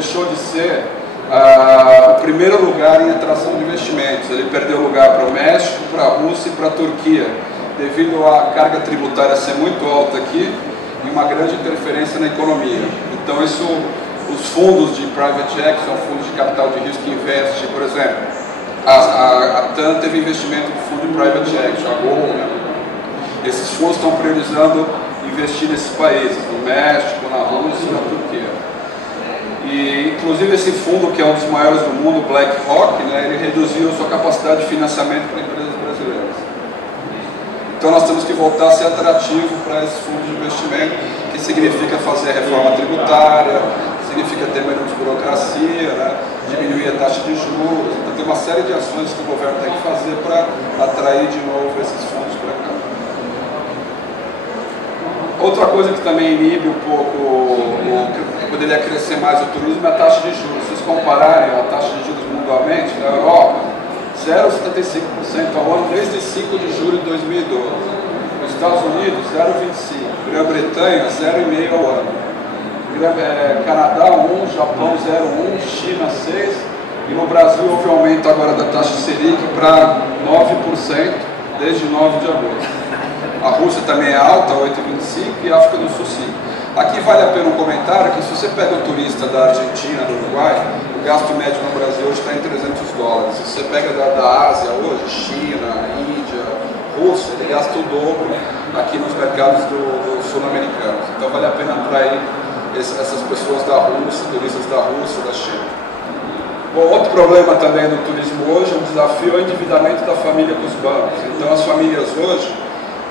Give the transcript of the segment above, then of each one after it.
deixou de ser o primeiro lugar em atração de investimentos. Ele perdeu lugar para o México, para a Rússia e para a Turquia, devido à carga tributária ser muito alta aqui e uma grande interferência na economia. Então isso, os fundos de private equity, são fundos de capital de risco que investem, por exemplo, a TAM teve investimento de fundo de private equity, a Gol, né? Esses fundos estão priorizando investir nesses países, no México, na Rússia e na Turquia. E, inclusive, esse fundo, que é um dos maiores do mundo, BlackRock, né, ele reduziu sua capacidade de financiamento para empresas brasileiras. Então, nós temos que voltar a ser atrativo para esses fundos de investimento, que significa fazer a reforma tributária, significa ter menos burocracia, né, diminuir a taxa de juros. Então, tem uma série de ações que o governo tem que fazer para atrair de novo esses fundos para cá. Outra coisa que também inibe um pouco, poderia crescer mais o turismo, é a taxa de juros. Se vocês compararem a taxa de juros mundialmente, na Europa, 0,75% ao ano desde 5 de julho de 2012. Nos Estados Unidos, 0,25%. Grã-Bretanha, 0,5% ao ano. Canadá, 1%, Japão, 0,1%, China, 6%. E no Brasil houve um aumento agora da taxa Selic para 9% desde 9 de agosto. A Rússia também é alta, 8,25%, e a África do Sul 5%. Aqui vale a pena um comentário que se você pega o turista da Argentina, do Uruguai, o gasto médio no Brasil hoje está em $300. Se você pega da Ásia hoje, China, Índia, Rússia, ele gasta o dobro aqui nos mercados do sul-americanos. Então vale a pena atrair essas pessoas da Rússia, turistas da Rússia, da China. Bom, outro problema também do turismo hoje, um desafio, é o endividamento da família com os bancos. Então as famílias hoje,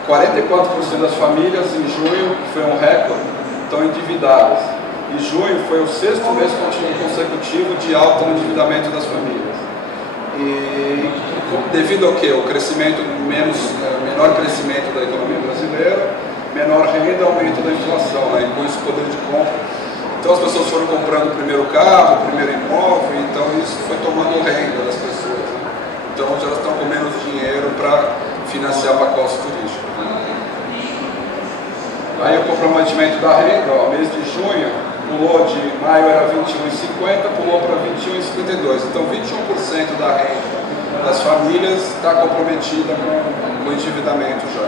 44% das famílias em junho, que foi um recorde, estão endividadas. E junho foi o 6º mês consecutivo de alta no endividamento das famílias. E devido ao quê? O crescimento menor crescimento da economia brasileira, menor renda, aumento da inflação, né? E com isso poder de compra. Então as pessoas foram comprando o primeiro carro, o primeiro imóvel, então isso foi tomando renda das pessoas, né? Então hoje elas estão com menos dinheiro para financiar pacotes turísticos. Aí o comprometimento da renda, ó, mês de junho, pulou de maio era 21,50, pulou para 21,52. Então 21% da renda das famílias está comprometida com o endividamento já.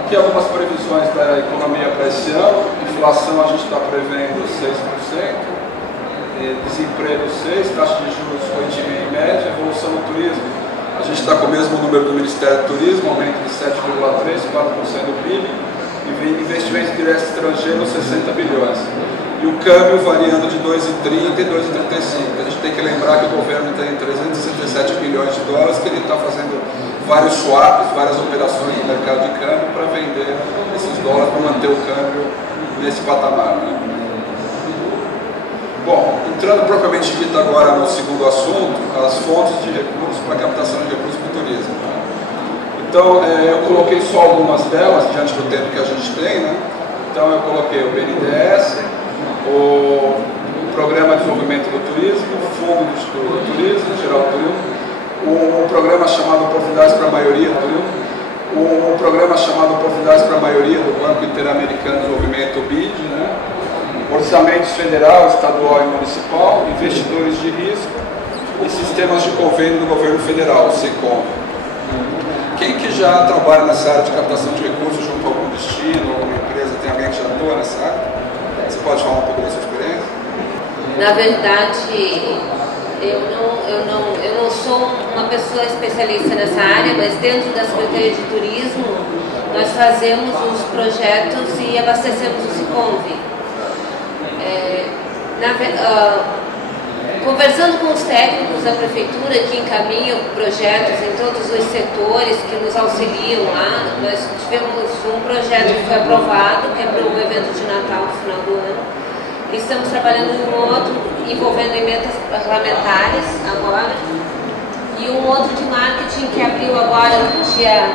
Aqui algumas previsões da economia para esse ano. Inflação a gente está prevendo 6%, desemprego 6%, taxa de juros 8,5% em média, evolução do turismo. A gente está com o mesmo número do Ministério do Turismo, aumento de 7,3%, 4% do PIB. E investimentos diretos estrangeiros, 60 bilhões. E o câmbio variando de 2,30 e 2,35. A gente tem que lembrar que o governo tem 367 bilhões de dólares, que ele está fazendo vários swaps, várias operações no mercado de câmbio para vender esses dólares, para manter o câmbio nesse patamar, né? Bom, entrando propriamente dito agora no segundo assunto, as fontes de recursos para captação de recursos para o turismo. Então, eu coloquei só algumas delas, diante do tempo que a gente tem, né? Então, eu coloquei o BNDES, o Programa de Desenvolvimento do Turismo, o Fundo do Turismo, Geral do Turismo, o programa chamado Oportunidades para a Maioria do Turismo, o programa chamado Oportunidades para a Maioria do Banco Interamericano de Desenvolvimento, BID, né? Orçamentos federal, estadual e municipal, investidores de risco e sistemas de convênio do governo federal, o SECOM. Quem que já trabalha nessa área de captação de recursos junto a algum destino, alguma empresa, tem alguém que já atua nessa área? Você pode falar um pouco da sua experiência? Na verdade, eu não sou uma pessoa especialista nessa área, mas dentro da Secretaria de Turismo, nós fazemos os projetos e abastecemos o SICOMV. Conversando com os técnicos da Prefeitura que encaminham projetos em todos os setores que nos auxiliam lá, nós tivemos um projeto que foi aprovado, que é para o evento de Natal no final do ano. Estamos trabalhando em um outro envolvendo emendas parlamentares agora, e um outro de marketing que abriu agora no dia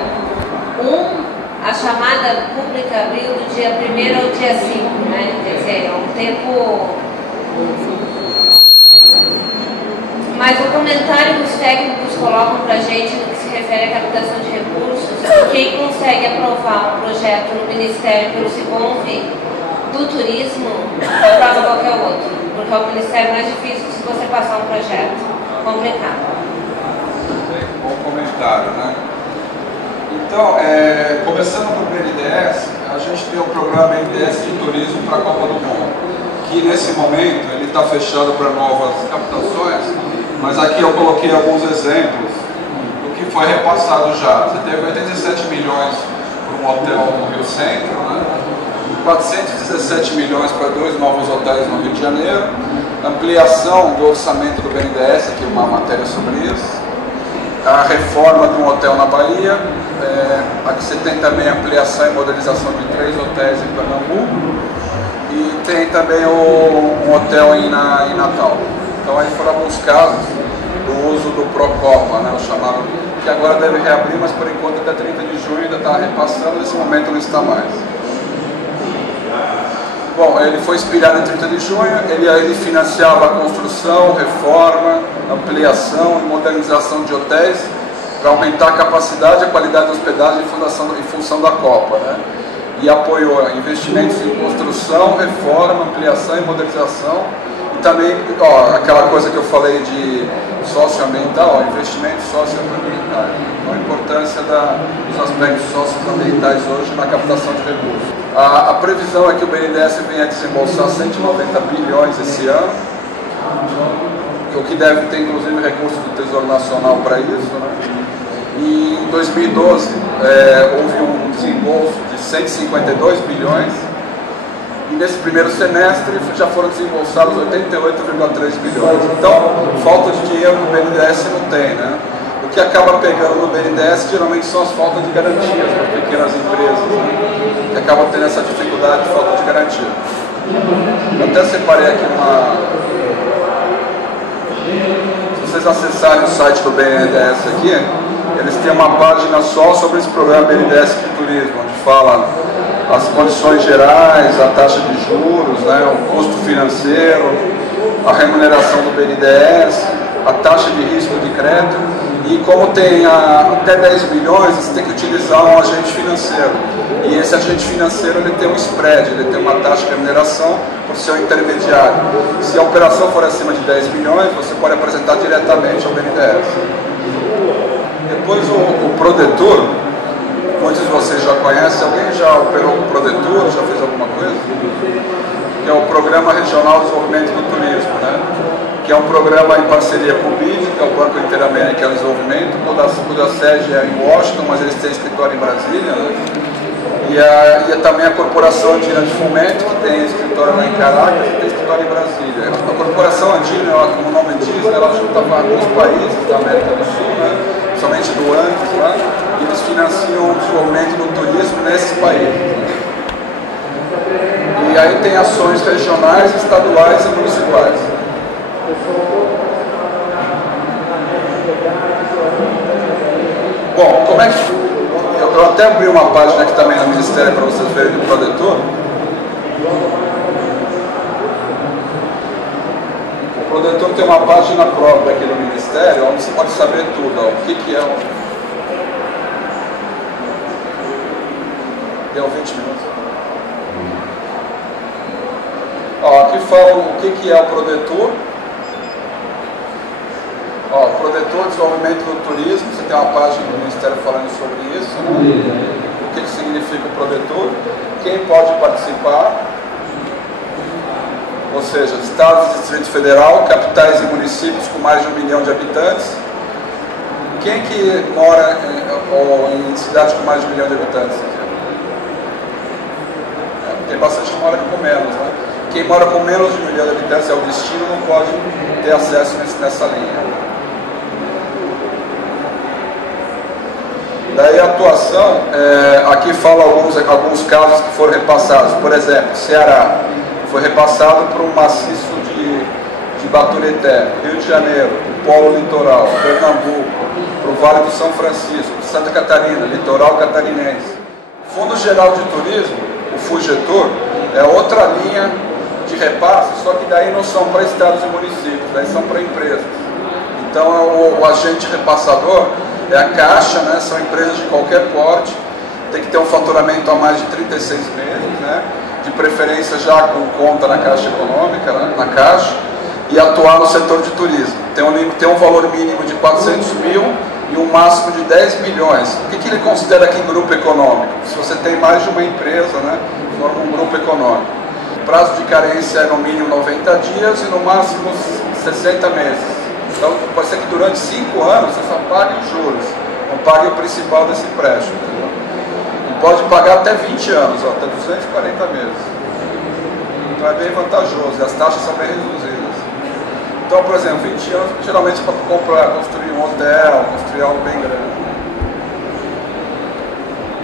1, a chamada pública abriu do dia 1º ao dia 5, né? Quer dizer, é um tempo. Mas o comentário que os técnicos colocam para a gente no que se refere à captação de recursos, quem consegue aprovar um projeto no Ministério pelo SICOMV do turismo pode passar qualquer outro, porque é o ministério mais difícil se você passar um projeto complicado. Bom comentário, né? Então, começando do BNDES, a gente tem o programa BNDES de turismo para a Copa do Mundo, que nesse momento ele está fechado para novas captações, mas aqui eu coloquei alguns exemplos do que foi repassado já. Você teve 87 milhões para um hotel no Rio Centro, né? 417 milhões para 2 novos hotéis no Rio de Janeiro, ampliação do orçamento do BNDES, aqui uma matéria sobre isso, a reforma de um hotel na Bahia, aqui você tem também ampliação e modernização de 3 hotéis em Pernambuco, e tem também um hotel em Natal. Então aí foram alguns casos do uso do Procopa, né, o chamado, que agora deve reabrir, mas por enquanto até 30 de junho ainda está repassando, nesse momento não está mais. Bom, ele foi expirado em 30 de junho, ele financiava a construção, reforma, ampliação e modernização de hotéis para aumentar a capacidade e a qualidade da hospedagem em função da Copa, né? E apoiou investimentos em construção, reforma, ampliação e modernização. E também, aquela coisa que eu falei de socioambiental, investimentos socioambientais. Então, a importância dos aspectos socioambientais hoje na captação de recursos. A previsão é que o BNDES venha a desembolsar 190 bilhões esse ano, o que deve ter inclusive recursos do Tesouro Nacional para isso, né? E em 2012 houve um desembolso de 152 bilhões e nesse primeiro semestre já foram desembolsados 88,3 bilhões. Então, falta de dinheiro no BNDES não tem, né? O que acaba pegando no BNDES geralmente são as faltas de garantias para pequenas empresas, né? Que acabam tendo essa dificuldade de falta de garantia. Eu até separei aqui Se vocês acessarem o site do BNDES aqui, eles têm uma página só sobre esse programa BNDES de turismo, onde fala as condições gerais, a taxa de juros, né, o custo financeiro, a remuneração do BNDES, a taxa de risco de crédito, e como tem até 10 milhões, você tem que utilizar um agente financeiro. E esse agente financeiro ele tem um spread, ele tem uma taxa de remuneração por ser um intermediário. Se a operação for acima de 10 milhões, você pode apresentar diretamente ao BNDES. Depois o Prodetur, muitos de vocês já conhecem, alguém já operou com o Prodetur, já fez alguma coisa? Que é o Programa Regional de Desenvolvimento do Turismo, né? Que é um programa em parceria com o BID, que é o Banco Interamericano de Desenvolvimento, cuja sede é em Washington, mas eles têm escritório em Brasília, né? E também a Corporação Andina de Fomento, que tem escritório lá em Caracas e tem escritório em Brasília. A Corporação Andina, como o nome diz, ela junta alguns países da América do Sul, né? Somente do Andes, lá, e eles financiam o desenvolvimento do turismo nesses países. E aí tem ações regionais, estaduais e municipais. Bom, como é que... Eu até abri uma página aqui também no Ministério para vocês verem do Prodetur. O Prodetur tem uma página própria aqui no Ministério, onde você pode saber tudo, ó, o que é o... Deu 20 minutos. Ó, aqui fala o que é o Prodetur. Ó, Prodetur, Desenvolvimento do Turismo, você tem uma página do Ministério falando sobre isso, né? O que significa o Prodetur, quem pode participar, ou seja, estados e Distrito Federal, capitais e municípios com mais de 1 milhão de habitantes. Quem que mora em cidades com mais de 1 milhão de habitantes? Tem bastante que mora com menos, né? Quem mora com menos de 1 milhão de habitantes é o destino, não pode ter acesso nessa linha. Daí a atuação, aqui fala alguns casos que foram repassados. Por exemplo, Ceará foi repassado para o maciço de Batureté, Rio de Janeiro, o Polo Litoral, Pernambuco, para o Vale do São Francisco, Santa Catarina, Litoral Catarinense. Fundo Geral de Turismo, o FUGETUR, é outra linha de repasse, só que daí não são para estados e municípios, daí são para empresas. Então o agente repassador é a Caixa, né? São empresas de qualquer porte, tem que ter um faturamento a mais de 36 meses, né? de preferência já com conta na Caixa Econômica, né, na Caixa, e atuar no setor de turismo. Tem um valor mínimo de 400 mil e um máximo de 10 milhões. O que ele considera aqui grupo econômico? Se você tem mais de uma empresa, né, forma um grupo econômico. O prazo de carência é no mínimo 90 dias e no máximo 60 meses. Então pode ser que durante 5 anos você só pague os juros, não pague o principal desse empréstimo. Entendeu? E pode pagar até 20 anos, ó, até 240 meses. Então é bem vantajoso e as taxas são bem reduzidas. Então, por exemplo, 20 anos geralmente é para construir um hotel, construir algo bem grande.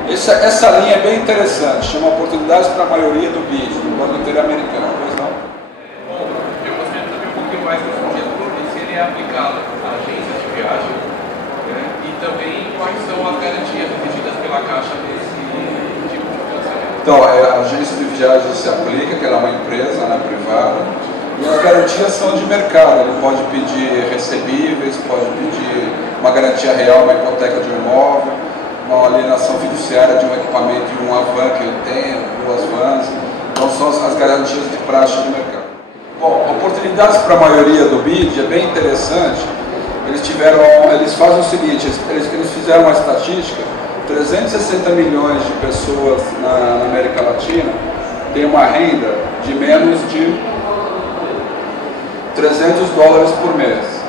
Essa linha é bem interessante, chama Oportunidades para a Maioria do BID, do Banco Interamericano. Pois não? Bom, eu gostaria de saber um pouquinho mais desse título e se ele é aplicado a agências de viagem, né, e também quais são as garantias exigidas pela Caixa desse tipo de financiamento. Então, a agência de viagem se aplica, que ela é uma empresa, né, privada. E as garantias são de mercado, ele pode pedir recebíveis, pode pedir uma garantia real, uma hipoteca de um imóvel, uma alienação fiduciária de um equipamento de uma van que ele tenha, 2 vans. Então são as garantias de praxe de mercado. Bom, oportunidades para a maioria do BID é bem interessante. Eles fazem o seguinte, eles fizeram uma estatística, 360 milhões de pessoas na América Latina têm uma renda de menos de $300 por mês.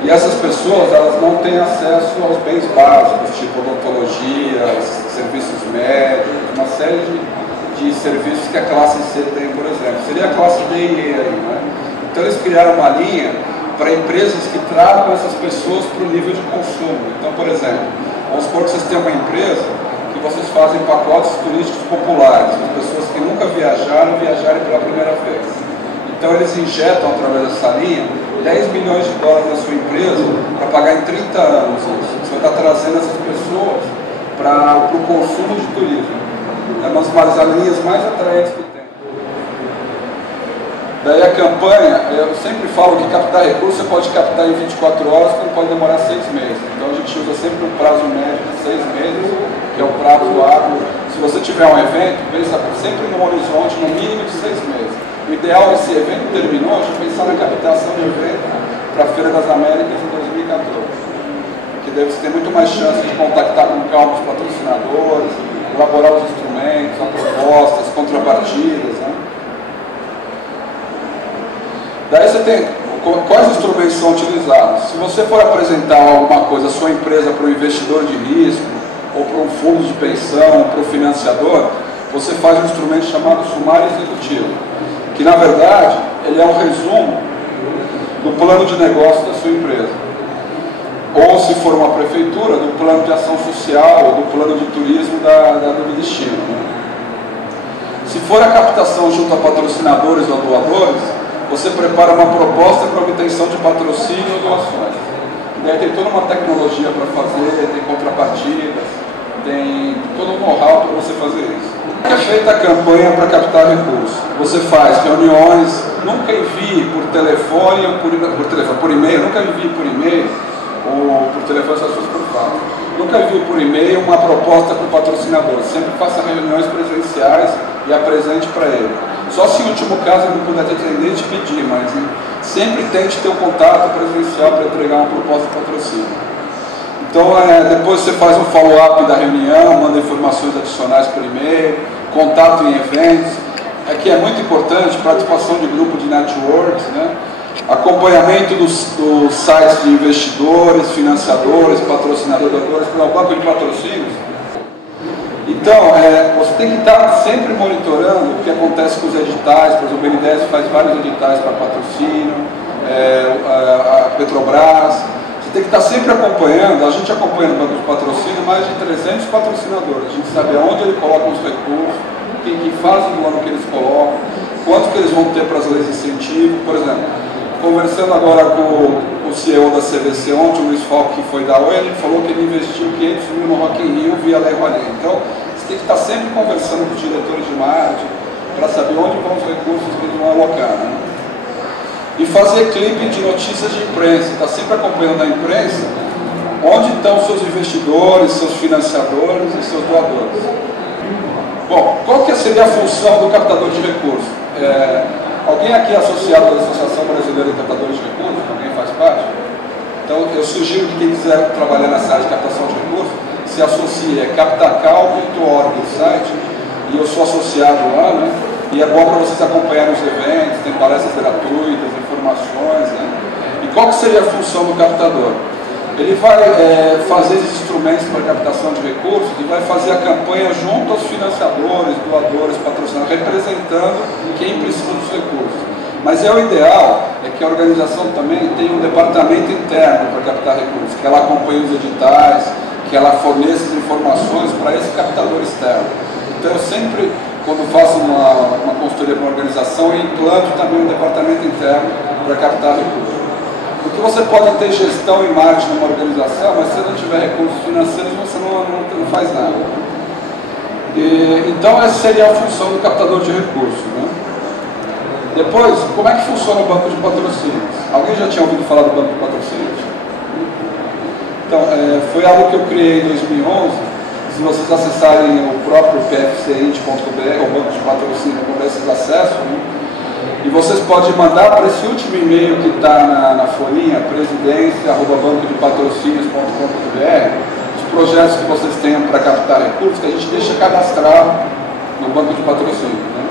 E essas pessoas, elas não têm acesso aos bens básicos, tipo odontologia, serviços médicos, uma série de serviços que a classe C tem, por exemplo. Seria a classe D e E aí, né? Então eles criaram uma linha para empresas que tragam essas pessoas para o nível de consumo. Então, por exemplo, vamos supor que vocês têm uma empresa que vocês fazem pacotes turísticos populares, para pessoas que nunca viajarem pela primeira vez. Então eles injetam através dessa linha $10 milhões na sua empresa para pagar em 30 anos isso. Você vai estar trazendo essas pessoas para o consumo de turismo. É uma das linhas mais atraentes que tem. Daí a campanha, eu sempre falo que captar recursos você pode captar em 24 horas, como pode demorar 6 meses. Então a gente usa sempre um prazo médio de 6 meses, que é o prazo hábil. Se você tiver um evento, pensa sempre num horizonte no mínimo de 6 meses. O ideal é, se o evento terminou, a gente pensar na captação de evento para a Feira das Américas em 2014. Porque daí você tem muito mais chance de contactar com calma os patrocinadores, elaborar os instrumentos, as propostas, as contrapartidas. Né? Daí você tem quais instrumentos são utilizados. Se você for apresentar alguma coisa, a sua empresa, para o investidor de risco, ou para um fundo de pensão, para o financiador, você faz um instrumento chamado sumário executivo, que na verdade ele é um resumo do plano de negócio da sua empresa. Ou, se for uma prefeitura, do plano de ação social ou do plano de turismo do destino. Né? Se for a captação junto a patrocinadores ou doadores, você prepara uma proposta para obtenção de patrocínio ou doações. E daí tem toda uma tecnologia para fazer, tem contrapartidas, tem todo um know-how para você fazer isso. É feita a campanha para captar recursos. Você faz reuniões, nunca envie por telefone ou por e-mail, nunca envie por e-mail ou por telefone, essas coisas por fax. Nunca envie por e-mail uma proposta para o patrocinador. Sempre faça reuniões presenciais e apresente para ele. Só se em último caso ele não puder te atender e te pedir, mas sempre tente ter um contato presencial para entregar uma proposta de patrocínio. Então, depois você faz um follow-up da reunião, manda informações adicionais por e-mail, contato em eventos. Aqui é muito importante, participação de grupo de networks, né? Acompanhamento dos sites de investidores, financiadores, patrocinadores, para o banco de patrocínios. Então, você tem que estar sempre monitorando o que acontece com os editais. Por exemplo, o BNDES faz vários editais para patrocínio, a Petrobras. Você tem que estar sempre acompanhando. A gente acompanha no banco de patrocínio mais de 300 patrocinadores. A gente sabe aonde eles colocam os recursos, em que fase do ano que eles colocam, quanto que eles vão ter para as leis de incentivo. Por exemplo, conversando agora com o CEO da CVC ontem, o Luiz Falco, que foi da Oi, ele falou que ele investiu 500 mil no Rock in Rio via Lei Rouanet. Então, você tem que estar sempre conversando com os diretores de marketing para saber onde vão os recursos que eles vão alocar. Né? E fazer clipe de notícias de imprensa, está sempre acompanhando a imprensa, onde estão seus investidores, seus financiadores e seus doadores. Bom, qual que seria a função do captador de recursos? Alguém aqui é associado à Associação Brasileira de Captadores de Recursos? Alguém faz parte? Então, eu sugiro que quem quiser trabalhar nessa área de captação de recursos se associe, é captacal.org o site, e eu sou associado lá, né? E é bom para vocês acompanharem os eventos, tem palestras gratuitas, informações, né? E qual que seria a função do captador? Ele vai fazer esses instrumentos para captação de recursos e vai fazer a campanha junto aos financiadores, doadores, patrocinadores, representando quem precisa dos recursos. Mas o ideal é que a organização também tenha um departamento interno para captar recursos, que ela acompanhe os editais, que ela forneça as informações para esse captador externo. Então eu sempre, quando faço uma consultoria para uma organização, eu implanto também um departamento interno para captar recursos. Porque você pode ter gestão e marketing numa organização, mas se você não tiver recursos financeiros, você não faz nada. Então essa seria a função do captador de recursos, né? Depois, como é que funciona o banco de patrocínios? Alguém já tinha ouvido falar do banco de patrocínios? Então, foi algo que eu criei em 2011. Se vocês acessarem o próprio pfcint.br, o banco de patrocínio, com esses acessos, né? E vocês podem mandar para esse último e-mail que está na folhinha, presidência@bancodepatrocínios.com.br, os projetos que vocês tenham para captar recursos, que a gente deixa cadastrado no banco de patrocínio, né?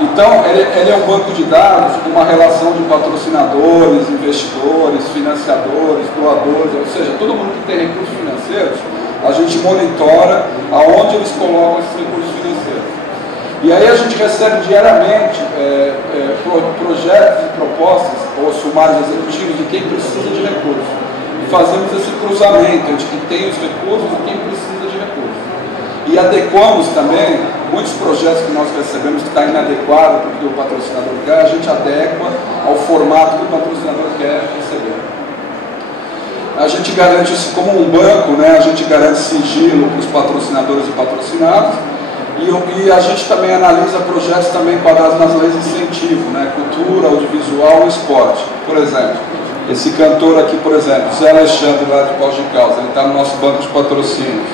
Então, ele é um banco de dados com uma relação de patrocinadores, investidores, financiadores, doadores, ou seja, todo mundo que tem recursos financeiros, a gente monitora aonde eles colocam esses recursos financeiros. E aí a gente recebe diariamente projetos e propostas, ou sumários executivos de quem precisa de recursos. E fazemos esse cruzamento entre quem tem os recursos e quem precisa de recursos. E adequamos também muitos projetos que nós recebemos que está inadequado porque o patrocinador quer, a gente adequa ao formato que o patrocinador quer receber. A gente garante isso como um banco, né? A gente garante sigilo para os patrocinadores e patrocinados. E a gente também analisa projetos também enquadrados nas leis de incentivo, né? Cultura, audiovisual e esporte. Por exemplo, esse cantor aqui, por exemplo, Zé Alexandre, lá de Pós de Caldas, ele está no nosso banco de patrocínios.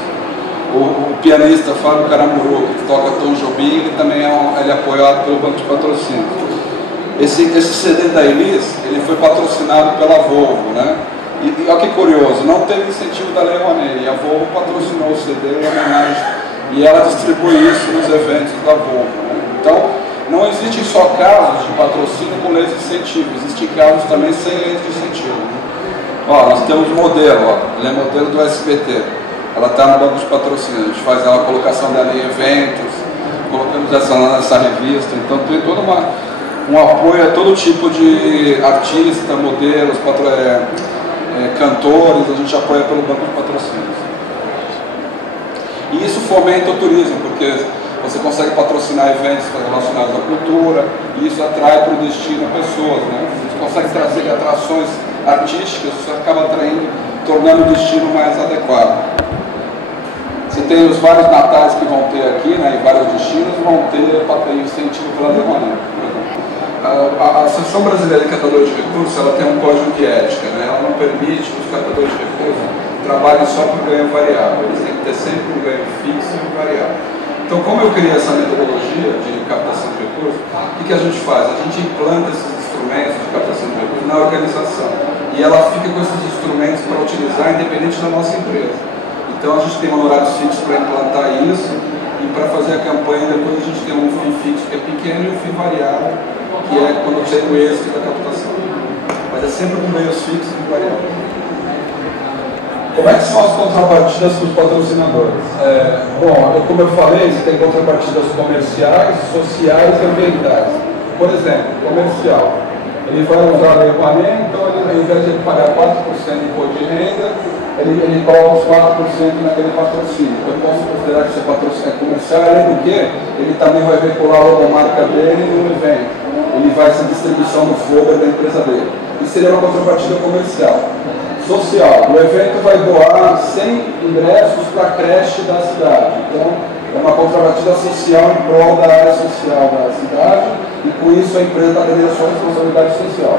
O pianista Fábio Caramuru, que toca Tom Jobim, ele também ele é apoiado pelo banco de patrocínios. Esse CD da Elis, ele foi patrocinado pela Volvo, né? E olha que curioso, não teve incentivo da Lei Rouanet, e a Volvo patrocinou o CD em homenagem, e ela distribui isso nos eventos da Volvo, né? Então, não existem só casos de patrocínio com leis de incentivo, existem casos também sem leis de incentivo, né? Ó, nós temos um modelo, ó, ele é modelo do SBT, ela está no banco de patrocínio, a gente faz a colocação dela em eventos, colocamos essa lá nessa revista, então tem todo um apoio a todo tipo de artista, modelos, cantores, a gente apoia pelo banco de patrocínios. E isso fomenta o turismo, porque você consegue patrocinar eventos relacionados à cultura, e isso atrai para o destino pessoas, né? Você consegue trazer atrações artísticas, isso acaba atraindo, tornando o destino mais adequado. Você tem os vários natais que vão ter aqui, né, e vários destinos vão ter incentivo pela Lei Rouanet. A Associação Brasileira de Captadores de Recursos, ela tem um código de ética, né? Ela não permite que os captadores de recursos trabalhem só por ganho variável, eles têm que ter sempre um ganho fixo e um variável. Então, como eu criei essa metodologia de captação de recursos, o que a gente faz? A gente implanta esses instrumentos de captação de recursos na organização, e ela fica com esses instrumentos para utilizar independente da nossa empresa. Então a gente tem honorários fixos para implantar isso, e para fazer a campanha depois a gente tem um FII fixo que é pequeno e um FII variável, que é quando tem o êxito da captação. Mas é sempre com meios fixos e variáveis. Como é que são as contrapartidas para os patrocinadores? Bom, como eu falei, você tem contrapartidas comerciais, sociais e ambientais. Por exemplo, comercial. Ele vai usar a Lei Rouanet, então ele, ao invés de ele pagar 4% de imposto de renda, ele coloca os 4% naquele patrocínio. Então eu posso considerar que esse patrocínio é comercial, além do que ele também vai veicular a logomarca dele no evento. Ele vai ser distribuição do flyer da empresa dele. Isso seria uma contrapartida comercial. Social. O evento vai doar 100 ingressos para a creche da cidade. Então, é uma contrapartida social em prol da área social da cidade, e com isso a empresa está tendo a sua responsabilidade social.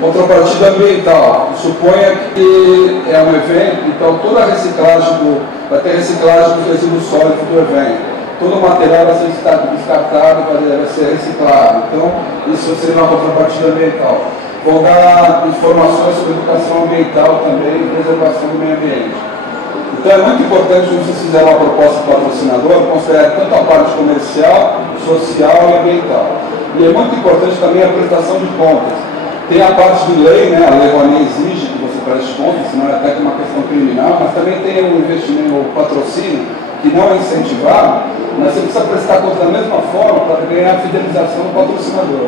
Contrapartida ambiental. Suponha que é um evento, então toda a reciclagem vai ter reciclagem dos resíduos sólidos do evento. todo o material vai ser descartado, vai ser reciclado. Então, isso seria uma contrapartida ambiental. Vão dar informações sobre educação ambiental também e preservação do meio ambiente. Então é muito importante que vocês fizerem uma proposta para o patrocinador, considere tanto a parte comercial, social e ambiental. E é muito importante também a prestação de contas. Tem a parte de lei, né? A Lei Rouanet exige que você preste contas, senão é até que uma questão criminal, mas também tem o investimento, o patrocínio, que não é incentivado, mas você precisa prestar contas da mesma forma para ganhar a fidelização do patrocinador.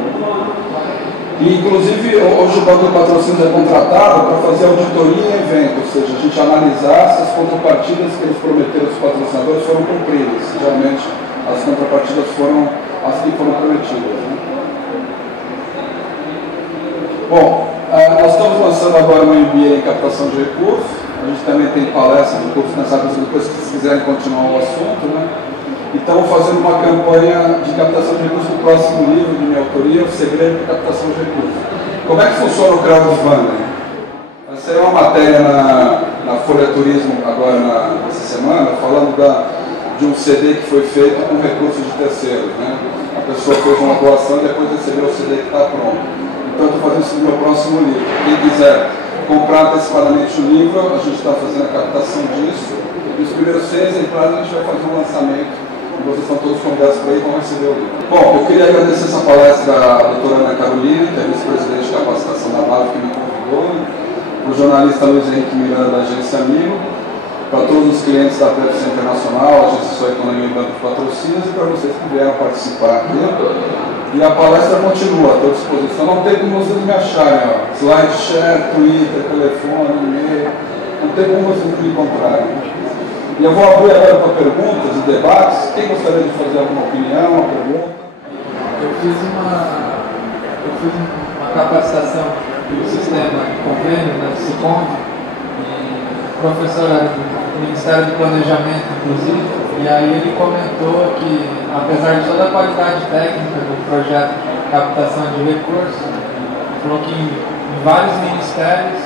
E, inclusive, hoje o Banco de Patrocínios é contratado para fazer auditoria em evento, ou seja, a gente analisar se as contrapartidas que eles prometeram aos patrocinadores foram cumpridas. Geralmente, as contrapartidas foram as que foram prometidas. Né? Bom, nós estamos lançando agora uma MBA em captação de recursos. A gente também tem palestras no curso nessa vez, depois que vocês quiserem continuar o assunto, né? E estamos fazendo uma campanha de captação de recursos no próximo livro de minha autoria, O Segredo de Captação de Recursos. Como é que funciona o crowdfunding? Vai sair uma matéria na Folha Turismo agora nessa semana, falando de um CD que foi feito com recursos de terceiros. Né? A pessoa fez uma doação e depois recebeu o CD que está pronto. Então estou fazendo isso no meu próximo livro. Quem quiser comprar antecipadamente o livro, a gente está fazendo a captação disso. E os primeiros 6 exemplares a gente vai fazer um lançamento. Vocês estão todos convidados para ir e vão receber o livro. Bom, eu queria agradecer essa palestra da doutora Ana Carolina, que é vice-presidente de capacitação da BAV, que me convidou, para o jornalista Luiz Henrique Miranda, da Agência Amigo, para todos os clientes da PFC Internacional, Agência Sua Economia e Banco de Patrocínios, e para vocês que vieram participar aqui. E a palestra continua, estou à disposição. Não tem como vocês me acharem, ó. Slide share, Twitter, telefone, e-mail, não tem como vocês me encontrarem. E eu vou abrir agora para perguntas e debates. Quem gostaria de fazer alguma opinião, uma pergunta? Eu fiz uma capacitação do sistema de convênio, né, do SICOM, e o professor era do Ministério do Planejamento, inclusive, e aí ele comentou que, apesar de toda a qualidade técnica do projeto de captação de recursos, falou que em vários ministérios,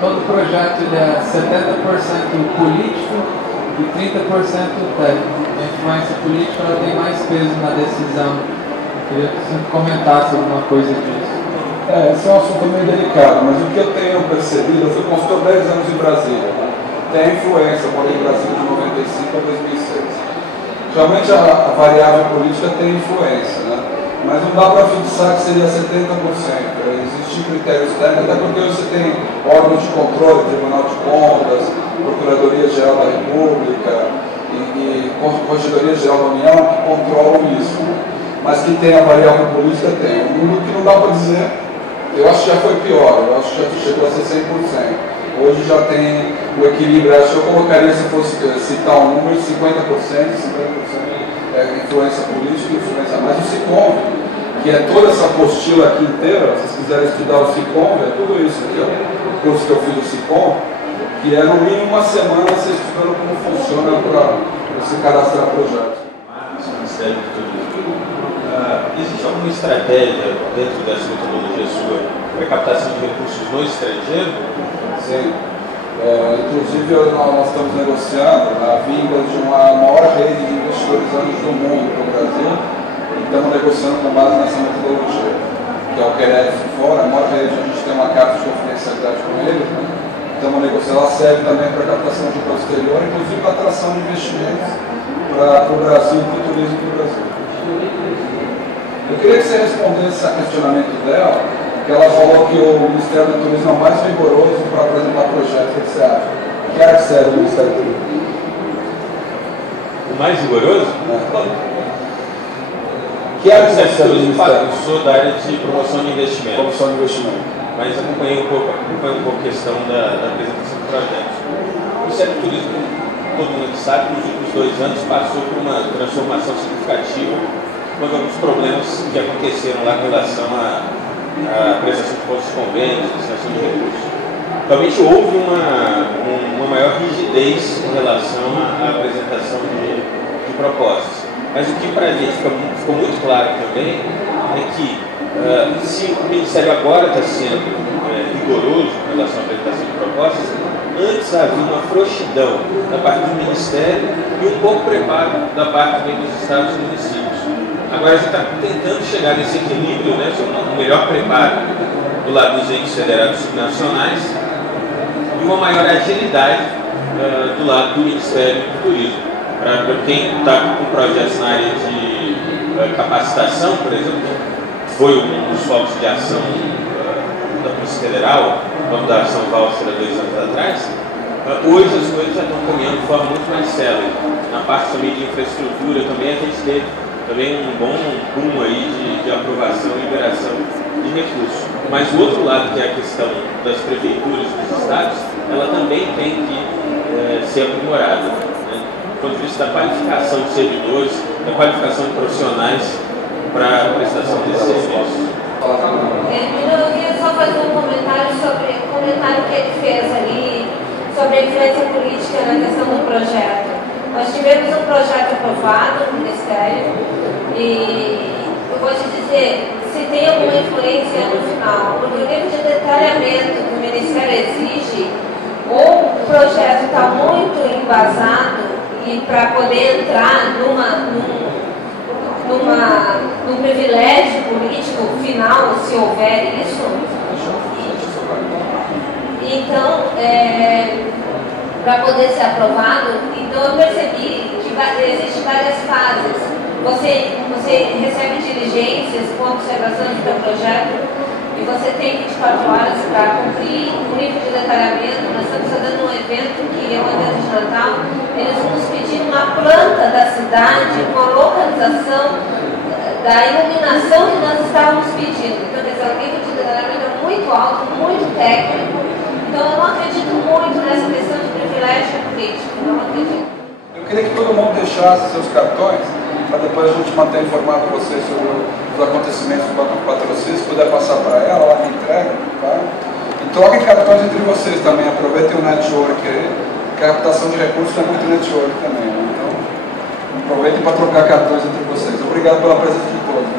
todo projeto ele é 70% político e 30% técnico. A influência política ela tem mais peso na decisão. Eu queria que você comentasse alguma coisa disso. Esse é um assunto meio delicado, mas o que eu tenho percebido, eu fui consultor 10 anos em Brasília. Tem influência, eu morei em Brasília de 95 a 2006. Realmente a variável política tem influência, né? Mas não dá para fixar que seria 70%. Existem critérios técnicos, até porque você tem órgãos de controle, Tribunal de Contas, Procuradoria-Geral da República e Corregedoria-Geral da União que controlam isso. Mas que tem a variável política, tem. Um número que não dá para dizer, eu acho que já foi pior, eu acho que já chegou a ser 100%. Hoje já tem o equilíbrio, acho que eu colocaria, se fosse citar um número, 50%, 50% influência política e influência mais o SICOM, que é toda essa apostila aqui inteira. Se vocês quiserem estudar o SICOM, é tudo isso aqui, ó. O curso que eu fiz do SICOM, que é no mínimo uma semana você estudando como funciona para você cadastrar projetos. Ministério do Turismo. Existe alguma estratégia dentro dessa metodologia sua para captação de recursos no estrangeiro? Sim. Inclusive, nós estamos negociando a vinda de uma maior rede de investidores anjos do mundo para o Brasil e estamos negociando com base nessa metodologia, que é o QRF fora, a maior rede, a gente tem uma carta de confidencialidade com eles, né? Estamos negociando, ela serve também para captação de recursos exterior, inclusive para atração de investimentos para o Brasil, para o turismo do Brasil. Eu queria que você respondesse a questionamento dela, que ela falou que o Ministério do Turismo é o mais rigoroso para apresentar projetos. O que você acha? Que área que serve o Ministério do Turismo? O mais rigoroso? Que área que serve o Ministério? Eu sou da área de promoção de investimento. Promoção de investimento. Mas acompanhei um pouco a questão da apresentação de projetos. O Ministério do Turismo, todo mundo sabe, nos últimos 2 anos passou por uma transformação significativa com alguns problemas que aconteceram lá em relação à prestação de pontos de convênios, prestação de recursos. Realmente houve uma maior rigidez em relação à apresentação de propostas. Mas o que para a gente ficou muito claro também é que se o Ministério agora está sendo rigoroso em relação à apresentação de propostas, antes havia uma frouxidão da parte do Ministério e um pouco preparo da parte também dos estados e municípios. Agora a gente está tentando chegar nesse equilíbrio, né, um melhor preparo do lado dos entes federados subnacionais e uma maior agilidade do lado do Ministério do Turismo. Para quem está com projetos na área de capacitação, por exemplo, foi um dos focos de ação da Polícia Federal, quando da ação Valser há 2 anos atrás. Hoje as coisas já estão caminhando de forma muito mais célere. Na parte também de infraestrutura também a gente teve também um bom boom aí de aprovação e liberação de recursos. Mas o outro lado, que é a questão das prefeituras e dos estados, ela também tem que ser aprimorada, né? Do ponto de vista da qualificação de servidores, da qualificação de profissionais para a prestação desse serviço. Eu queria só fazer um comentário sobre o comentário que ele fez ali sobre a influência política na questão do projeto. Nós tivemos um projeto aprovado no Ministério e eu vou te dizer se tem alguma influência no final, porque o nível de detalhamento que o Ministério exige, ou o projeto está muito embasado e para poder entrar num privilégio político final, se houver isso. Então, para poder ser aprovado, então eu percebi que existem várias fases. Você recebe diligências com observação do seu projeto e você tem 24 horas para cumprir o nível de detalhamento. Nós estamos fazendo um evento que é um evento de Natal. Eles vão nos pedir uma planta da cidade com a localização da iluminação que nós estávamos pedindo. Então, quer dizer, o nível de detalhamento é muito alto, muito técnico. Então, eu não acredito muito nessa questão de privilégio político. Não acredito. Eu queria que todo mundo deixasse seus cartões, para depois a gente manter informado vocês sobre os acontecimentos do patrocínio. Se puder passar para ela, ela me entrega, tá? E troquem cartões entre vocês também. Aproveitem o network aí, que a captação de recursos é muito network também, né? Então, aproveitem para trocar cartões entre vocês. Obrigado pela presença de todos.